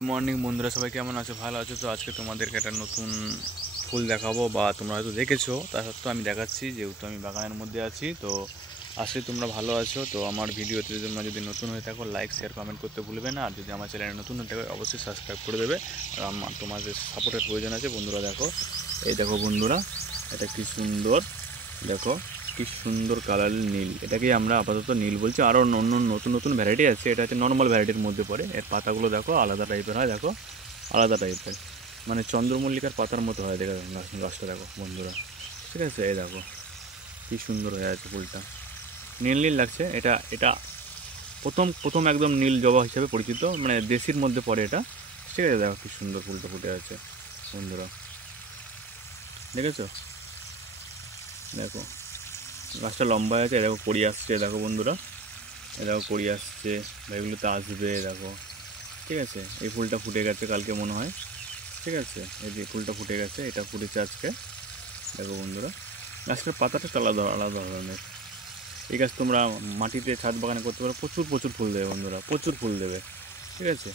Morning বন্ধুরা, সবাই কেমন আছো? ভালো আছো তো? আজকে তোমাদেরকে একটা নতুন ফুল দেখাবো, বা তোমরা হয়তো দেখেছো, তা সত্ত্বেও আমি দেখাচ্ছি যেহেতু আমি বাগানের মধ্যে আছি। তো আজকে তোমরা ভালো আছো তো? আমার ভিডিওতে তোমরা যদি নতুন হয়ে থাকো, লাইক শেয়ার কমেন্ট করতে ভুলবে না। আর যদি আমার চ্যানেলে নতুন হয়ে থাকো, অবশ্যই সাবস্ক্রাইব করে দেবে। আর তোমাদের সাপোর্টের প্রয়োজন আছে বন্ধুরা। দেখো, এই দেখো বন্ধুরা, এটা কি সুন্দর, দেখো কি সুন্দর কালার নীল। এটাকেই আমরা আপাতত নীল বলছি। আরও অন্য নতুন নতুন ভ্যারাইটি আছে, এটা হচ্ছে নর্মাল ভ্যারাইটির মধ্যে পড়ে। এর পাতাগুলো দেখো আলাদা টাইপের হয়, দেখো আলাদা টাইপের, মানে চন্দ্রমল্লিকার পাতার মতো হয়। দেখো গাছটা দেখো বন্ধুরা, ঠিক আছে? এই দেখো কি সুন্দর হয়ে আছে ফুলটা, নীল নীল লাগছে। এটা এটা প্রথম প্রথম একদম নীল জবা হিসেবে পরিচিত, মানে দেশির মধ্যে পড়ে এটা, ঠিক আছে? দেখো কি সুন্দর ফুলটা ফুটে আছে বন্ধুরা, দেখেছো? দেখো গাছটা লম্বা আছে, দেখো কড়ি আসছে, দেখো বন্ধুরা, দেখো কড়ি আসছে, এগুলোতে আসবে দেখো, ঠিক আছে? এই ফুলটা ফুটে গেছে কালকে মনে হয়, ঠিক আছে? এই যে ফুলটা ফুটে গেছে, এটা ফুটেছে আজকে, দেখো বন্ধুরা। গাছটার পাতাটা আলাদা আলাদা ধরনের। এই গাছ তোমরা মাটিতে ছাদ বাগানে করতে পারো, প্রচুর প্রচুর ফুল দেবে বন্ধুরা, প্রচুর ফুল দেবে, ঠিক আছে?